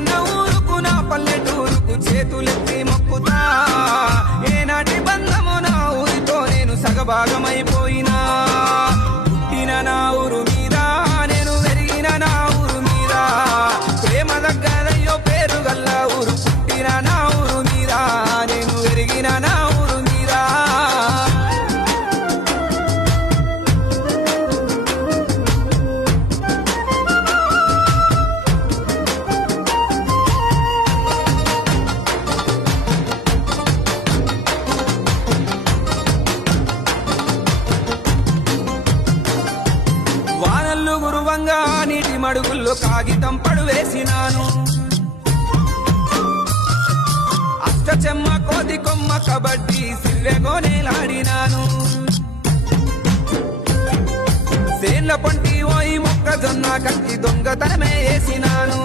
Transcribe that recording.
కన్న ఊరుకు నా పల్లెటూరుకు చేతులెత్తి మొక్కుతా ఏనాటి బంధము నా ఊరితో నేను సగభాగమైపోయినా పుట్టిన నా ఊరు మీద నేను పెరిగిన నా ఊరు మీద ప్రేమ దగ్గరయ్యో పేరు గల్ల ఊరు పుట్టిన నా ఊరు మీద నేను పెరిగిన నా ఊరు మీద వానల్లు గురువంగా నీటి మడుగుల్లో కాగితం పడువేసినాను అష్టచెమ్మ కోతి కొమ్మ కబడ్డీ సిల్లెగోనేలాడినాను సేన్ల పొంటి ఓయి మొక్కజొన్న కట్టి దొంగతనమే వేసినాను